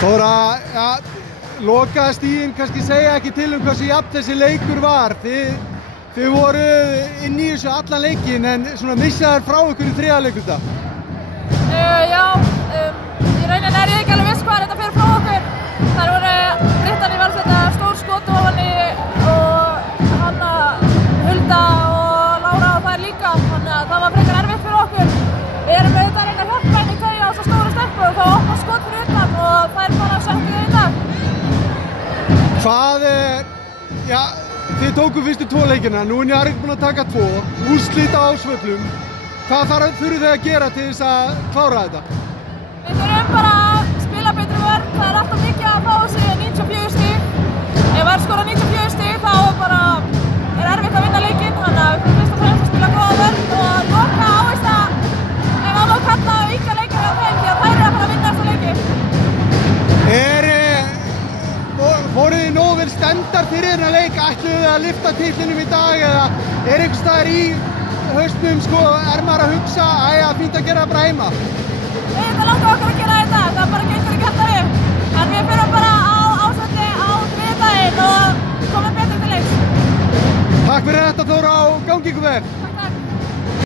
Þóra, ja, lokaða stigin kannski segja ekki til hversu jafn þessi leikur var. Þið voru inn í þessu allan leikinn en svona missaðar frá ykkur í þriðja leikluta. Já, í rauninni ég ekki alveg viss hvað þetta fyrir frá okkur. Þar voru Brittany var þetta stór skot ofan í og Hanna, Hulda og Lára og þær líka. Þannig að það var frekar erfitt fyrir okkur. Við erum auðvitað að reyna að hjálpa henni í teygja á svo stóru stelpu og þá opna skot fyrir utan og þær bara settu í dag. Hvað ja, þið tóku fyrstu 2 leikina, nú er Njarðvík búin að taka 2, úrslit á Ásvöllum. Hvað þurfið þið að gera til þess að klára þetta? Við þurfum bara að spila betri vörn, það er alltaf mikið að fá sig 94 stig. Ef við skora 94 stig þá bara erfitt að vinna leikinn, þannig að við fyrst og fremst að spila góða vörn og loka ávist að ef að kalla auka leikir á þeim því að þær að fara að vinna þessa leiki. Voruð þið nógu vel stemmdar fyrir þennan leik? Ætluðu þið að lyfta titlinum í dag eða einhvers staðar í hausnum maður að hugsa að fínt að gera það bara heima? Þetta langar okkur að gera þetta, það bara gengur ekki alltaf upp. En við fyrir bara á Ásvelli á þriðjudaginn og komum betur til leiks. Takk fyrir þetta Þóra og gangi ykkur vel.